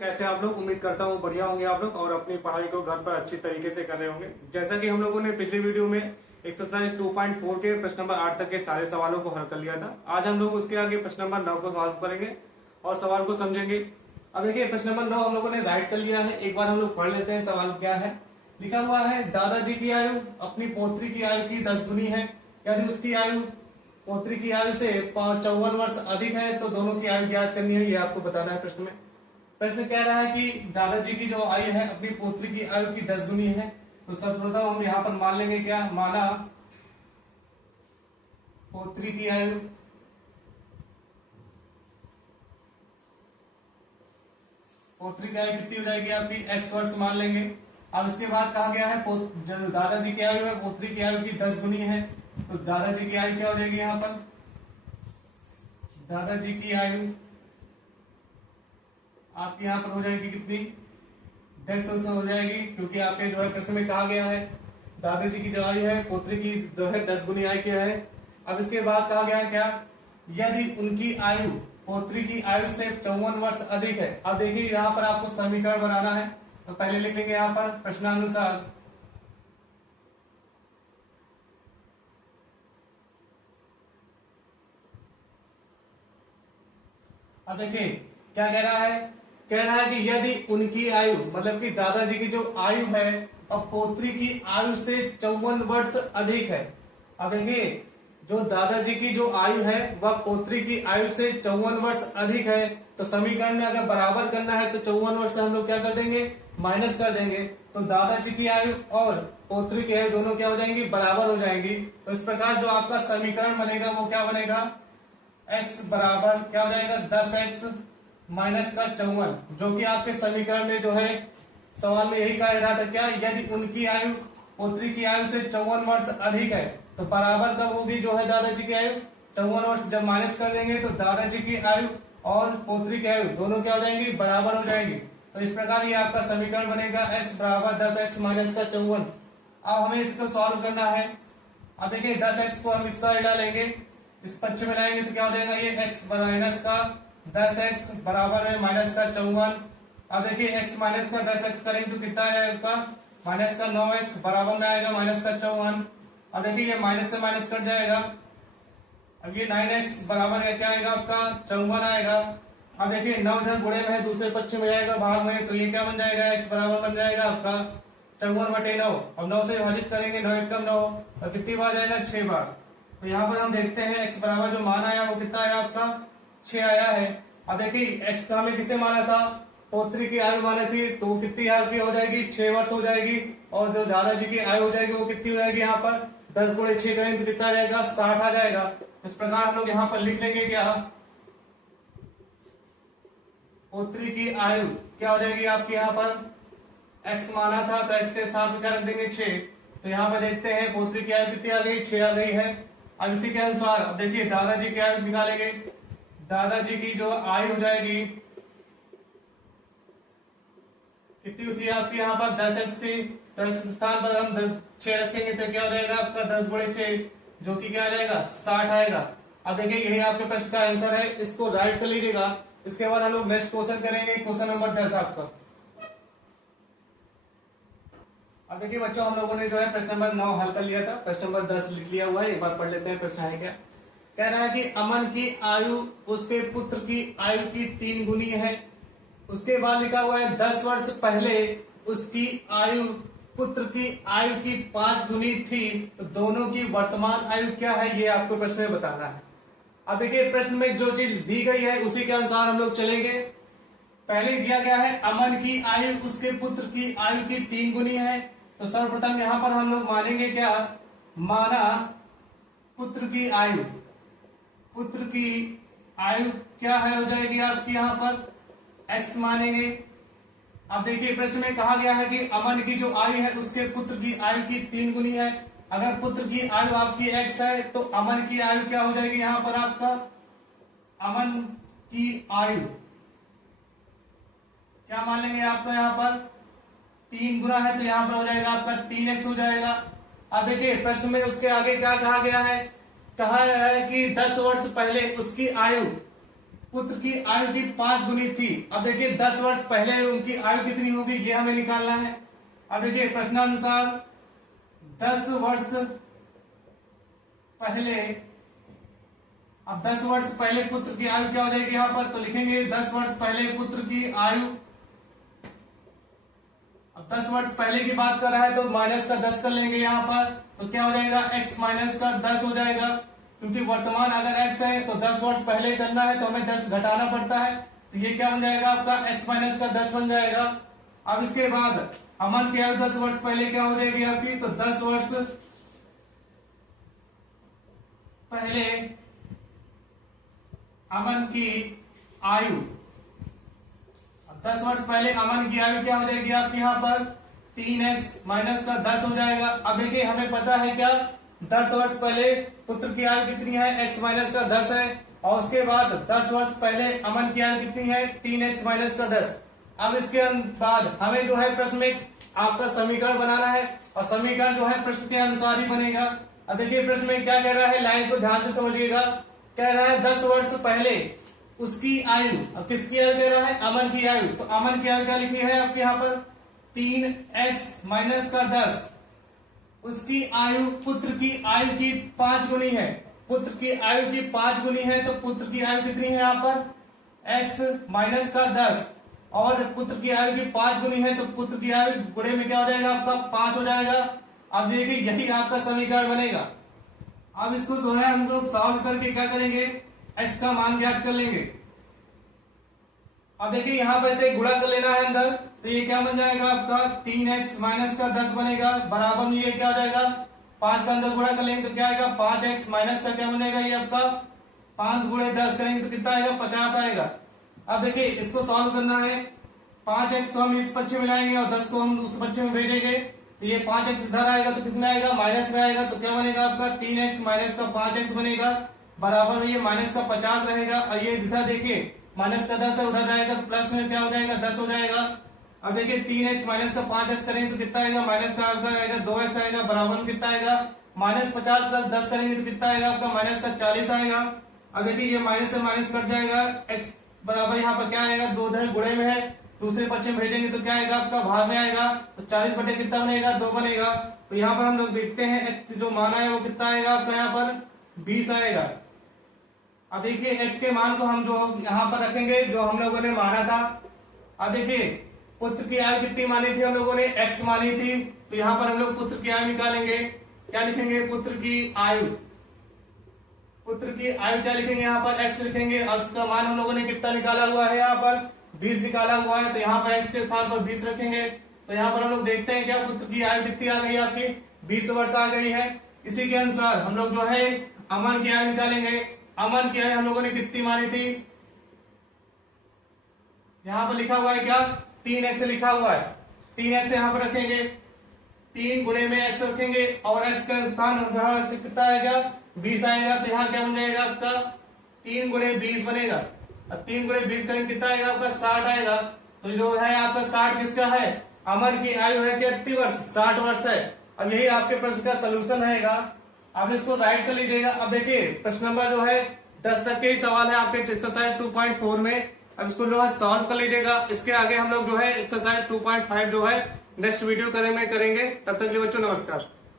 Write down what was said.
कैसे आप लोग। उम्मीद करता हूँ बढ़िया होंगे आप लोग और अपनी पढ़ाई को घर पर अच्छी तरीके से कर रहे होंगे। जैसा कि हम लोगों ने पिछली वीडियो में एक्सरसाइज 2.4 के प्रश्न नंबर 8 तक के सारे सवालों को हल कर लिया था। आज हम लोग उसके आगे प्रश्न नंबर 9 को सॉल्व करेंगे और सवाल को समझेंगे। अब देखिए प्रश्न नंबर 9 हम लोगों ने राइट कर लिया है। एक बार हम लोग पढ़ लेते हैं सवाल क्या है। लिखा हुआ है दादाजी की आयु अपनी पोत्री की आयु की 10 गुनी है। यदि उसकी आयु पोत्री की आयु से 54 वर्ष अधिक है तो दोनों की आयु ज्ञात करनी है। ये आपको बताना है। प्रश्न कह रहा है कि दादाजी की जो आयु है अपनी पोत्री की आयु की 10 गुनी है। तो सर्वप्रथम हम यहाँ पर मान लेंगे क्या, माना पोत्री की आयु कितनी हो जाएगी आपकी x वर्ष मान लेंगे। अब इसके बाद कहा गया है जब दादाजी की आयु है पोत्री की आयु की 10 गुनी है तो दादाजी की आयु क्या हो जाएगी। यहाँ पर दादाजी की आयु आपकी यहाँ पर हो जाएगी कितनी, 10 हो जाएगी, क्योंकि आपके जो है प्रश्न में कहा गया है दादाजी की जो आयु है पोत्री की जो है 10 गुनी आयु क्या है। अब इसके बाद कहा गया है क्या, यदि उनकी आयु पोत्री की आयु से 54 वर्ष अधिक है। अब देखिए यहाँ पर आपको समीकरण बनाना है। तो पहले लिख लेंगे यहाँ पर प्रश्नानुसार अब देखिए क्या कह रहा है कि यदि उनकी आयु मतलब कि दादाजी की जो आयु है और पोत्री की आयु से 54 वर्ष अधिक है। अब देखिए जो दादाजी की जो आयु है वह पोत्री की आयु से 54 वर्ष अधिक है। तो समीकरण में अगर बराबर करना है तो 54 वर्ष से हम लोग क्या कर देंगे, माइनस कर देंगे। तो दादाजी की आयु और पोत्री की आयु दोनों क्या हो जाएंगी, बराबर हो जाएंगी। तो इस प्रकार जो आपका समीकरण बनेगा वो क्या बनेगा, x बराबर क्या हो जाएगा 10x माइनस का 54, जो कि आपके समीकरण में जो है सवाल में यही कहा रहा था क्या, यदि उनकी आयु पोत्री की आयु से 54 वर्ष अधिक है तो बराबर कब होगी जो है दादाजी की आयु 54 वर्ष। जब माइनस कर देंगे तो दादाजी की आयु और पोत्री की आयु दोनों क्या हो जाएंगी, बराबर हो जाएंगी। तो इस प्रकार ये आपका समीकरण बनेगा x बराबर 10x माइनस का 54। अब हमें इसको सॉल्व करना है। अब देखिए 10x को हम इस साइड डालेंगे, इस पक्ष में लाएंगे तो क्या हो जाएगा, ये x माइनस का 10x बराबर है माइनस का 54। अब देखिए x माइनस का 10x करेंगे तो कितना आएगा, माइनस का 9x बराबर में आएगा माइनस का 54। अब देखिए ये माइनस से माइनस कट जाएगा। अब ये 9x बराबर है क्या आएगा आपका 54 आएगा। अब देखिए 9 इधर गुणे में है दूसरे पक्ष में जाएगा भाग में, तो ये क्या बन जाएगा, x बराबर बन जाएगा आपका 54/9। अब 9 से विभाजित करेंगे, 9 एकम 9 और कितनी बार जाएगा, 6 बार। तो यहाँ पर हम देखते हैं x बराबर जो मान आया वो कितना आया आपका 6 आया है। अब देखिए x का हमें किसे माना था, पोत्री की आयु मानी थी, तो कितनी आपकी हो जाएगी 6 वर्ष हो जाएगी। और जो दादाजी की आयु हो जाएगी वो कितनी हो जाएगी, यहाँ पर 10 गुणे 6 करेंगे तो कितना रहेगा 60 आ जाएगा। इस प्रकार हम लोग यहाँ पर लिख लेंगे क्या, पोत्री की आयु क्या हो जाएगी आपकी, यहाँ पर x माना था तो x के स्थान पर क्या रख देंगे 6। तो यहाँ पर देखते हैं पोत्री की आयु कितनी आ गई, 6 आ गई है। अब इसी के अनुसार अब देखिए दादाजी की आयु निकालेंगे। दादाजी की जो आयु हो जाएगी कितनी होती है आपकी, यहाँ पर 10x थी तो x स्थान पर हम 6 रखेंगे तो क्या हो जाएगा आपका 10 गुणे 6, जो कि क्या आ जाएगा 60 आएगा। अब देखिए यही आपके प्रश्न का आंसर है, इसको राइट कर लीजिएगा। इसके बाद हम लोग नेक्स्ट क्वेश्चन करेंगे, क्वेश्चन नंबर 10 आपका। अब देखिए बच्चों हम लोगों ने जो है प्रश्न नंबर 9 हल कर लिया था, प्रश्न नंबर 10 लिख लिया हुआ है। एक बार पढ़ लेते हैं प्रश्न है क्या। कह रहा है कि अमन की आयु उसके पुत्र की आयु की 3 गुनी है। उसके बाद लिखा हुआ है 10 वर्ष पहले उसकी आयु पुत्र की आयु की 5 गुनी थी, तो दोनों की वर्तमान आयु क्या है ये आपको प्रश्न में बताना है। अब देखिए प्रश्न में जो चीज दी गई है उसी के अनुसार हम लोग चलेंगे। पहले दिया गया है अमन की आयु उसके पुत्र की आयु की 3 गुनी है। तो सर्वप्रथम यहां पर हम लोग मानेंगे क्या, माना पुत्र की आयु क्या है हो जाएगी आपकी, यहाँ पर x मानेंगे। अब देखिए प्रश्न में कहा गया है कि अमन की जो आयु है उसके पुत्र की आयु की 3 गुनी है। अगर पुत्र की आयु आपकी x है तो अमन की आयु क्या हो जाएगी, यहाँ पर आपका अमन की आयु क्या मान लेंगे आपका, यहाँ पर 3 गुना है तो यहाँ पर हो जाएगा आपका 3x हो जाएगा। अब देखिए प्रश्न में उसके आगे क्या कहा गया है, कहा है कि 10 वर्ष पहले उसकी आयु पुत्र की आयु की 5 गुनी थी। अब देखिए 10 वर्ष पहले उनकी आयु कितनी होगी ये हमें निकालना है। अब देखिए प्रश्नानुसार 10 वर्ष पहले, अब 10 वर्ष पहले पुत्र की आयु क्या हो जाएगी यहां पर, तो लिखेंगे 10 वर्ष पहले पुत्र की आयु। अब 10 वर्ष पहले की बात कर रहा है तो माइनस का 10 कर लेंगे यहां पर, तो क्या हो जाएगा x माइनस का 10 हो जाएगा, क्योंकि वर्तमान अगर x है तो 10 वर्ष पहले करना है तो हमें 10 घटाना पड़ता है, तो ये क्या बन जाएगा आपका x माइनस का 10 बन जाएगा। अब इसके बाद अमन की आयु 10 वर्ष पहले क्या हो जाएगी आपकी, तो 10 वर्ष पहले अमन की आयु, 10 वर्ष पहले अमन की आयु क्या हो जाएगी आपकी यहां पर 3x माइनस का 10 हो जाएगा। अब देखिए हमें पता है क्या 10 वर्ष पहले पुत्र की आयु कितनी है x माइनस का 10 है, और उसके बाद 10 वर्ष पहले अमन की आयु कितनी है 3x माइनस का 10। अब इसके बाद हमें जो है प्रश्न में आपका समीकरण बनाना है, और समीकरण जो है प्रश्न के अनुसार ही बनेगा। अब देखिए प्रश्न में क्या कह रहा है, लाइन को ध्यान से समझिएगा। कह रहा है 10 वर्ष पहले उसकी आयु, अब किसकी आयु कह रहा है अमन की आयु, तो अमन की आयु क्या लिखी है आपके यहाँ पर 3x माइनस का 10, उसकी आयु पुत्र की आयु की 5 गुनी है, पुत्र की आयु की 5 गुनी है, तो पुत्र की आयु कितनी है यहाँ पर x माइनस का 10, और पुत्र की आयु की 5 गुनी है तो पुत्र की आयु गुणे में क्या हो जाएगा आपका 5 हो जाएगा। अब देखिए यही आपका समीकरण बनेगा। अब इसको जो है हम लोग सॉल्व करके क्या करेंगे, x का मान ज्ञात कर लेंगे। अब देखिए यहां पर से गुणा कर लेना है अंदर, तो ये क्या बन जाएगा आपका 3x माइनस का 10 बनेगा, बराबर में ये क्या हो जाएगा 5 का अंदर गुणा कर लेंगे तो क्या आएगा 5x माइनस का क्या बनेगा ये आपका 5 गुणे 10 करेंगे तो कितना आएगा 50 आएगा। अब देखिए इसको सॉल्व करना है, 5x को हम इस पक्ष में लाएंगे और 10 को हम उस पक्ष में भेजेंगे, तो ये 5x इधर आएगा तो किसमें आएगा माइनस में आएगा, तो क्या बनेगा आपका 3x माइनस का 5x बनेगा, बराबर में ये माइनस का 50 रहेगा, और ये इधर देखिए माइनस का 10 है उधर जाएगा तो प्लस में क्या हो जाएगा 10 हो जाएगा। अब देखिए 3x माइनस का 5x करेंगे तो कितना आएगा माइनस का आपका आएगा 2x आएगा, बराबर में कितना आएगा माइनस 50 प्लस 10 करेंगे तो कितना आएगा आपका माइनस का 40 आएगा। अब देखिए ये माइनस से माइनस कट जाएगा, x बराबर यहाँ पर क्या आएगा 2 इधर गुणे में है, दूसरे पक्ष में भेजेंगे तो क्या आएगा आपका भाग में आएगा, तो 40 बटे कितना बनेगा 2 बनेगा। तो यहाँ पर हम लोग देखते हैं x जो मान है वो कितना आएगा आपका यहाँ पर 20 आएगा। अब देखिए x के मान को हम जो यहाँ पर रखेंगे जो हम लोगों ने माना था। अब देखिए पुत्र की आयु कितनी मानी थी हम लोगों ने x मानी थी, तो यहाँ पर हम लोग पुत्र की आयु निकालेंगे। क्या लिखेंगे पुत्र की आयु, पुत्र की आयु क्या लिखेंगे यहाँ पर x लिखेंगे, और उसका मान हम लोगों ने कितना निकाला हुआ है यहाँ पर 20 निकाला हुआ है, तो यहाँ पर x के स्थान पर 20 रखेंगे। तो यहाँ पर हम लोग देखते हैं क्या पुत्र की आयु कितनी आ गई है आपकी 20 वर्ष आ गई है। इसी के अनुसार हम लोग जो है अमन की आयु निकालेंगे। अमन की आयु हम लोगों ने कितनी मानी थी, यहाँ पर लिखा हुआ है क्या 3x लिखा हुआ है, 3x यहाँ पर रखेंगे, 3 गुणे में x रखेंगे और x का स्थान कितना आएगा 20 आएगा, तो यहाँ क्या बन जाएगा आपका 3 गुणे 20 बनेगा। अब 3 गुणे 20 करेंगे कितना आएगा आपका 60 आएगा। तो जो है आपका 60 किसका है, अमन की आयु है कितनी वर्ष 60 वर्ष है। अब यही आपके प्रश्न का सोल्यूशन रहेगा, आप इसको राइट कर लीजिएगा। अब देखिए प्रश्न नंबर जो है 10 तक के ही सवाल है आपके एक्सरसाइज 2.4 में, अब इसको जो है सॉल्व कर लीजिएगा। इसके आगे हम लोग जो है एक्सरसाइज 2.5 जो है नेक्स्ट वीडियो करेंगे। तब तक के लिए बच्चों नमस्कार।